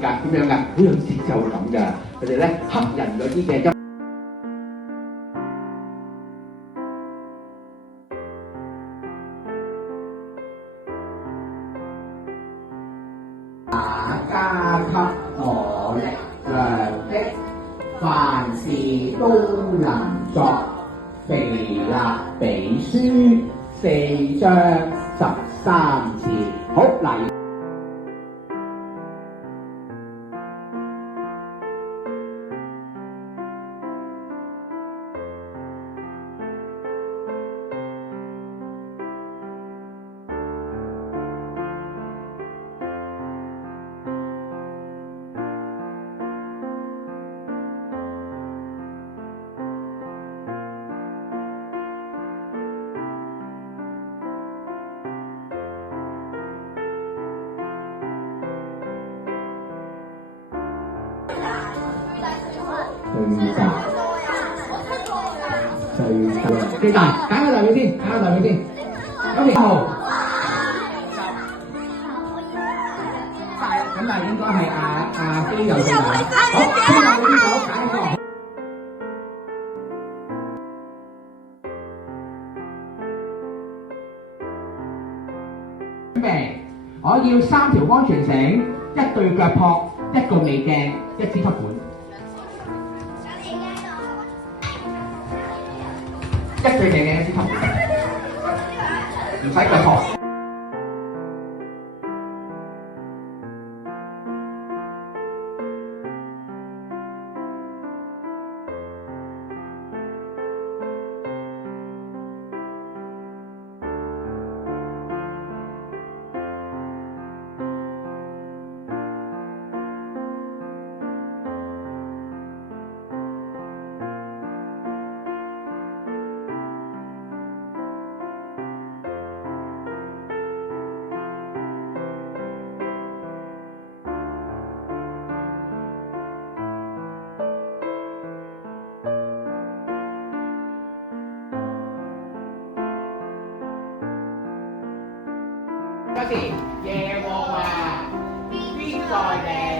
㗎，點樣㗎？好有節奏感㗎。佢哋咧黑人嗰啲嘅音。加給我力量的，凡事都能作。腓立比書4章13節。好嗱。記大，揀個代表先，揀個代表先。9號。咁啊，應該係基友先啦。好，基友嗰啲手揀一個。準備，我要3條安全繩，1對腳撲，1個尾鏡，1支吸管。1對尾鏡，1支吸管，唔使腳撲。嗰時耶和華必在你。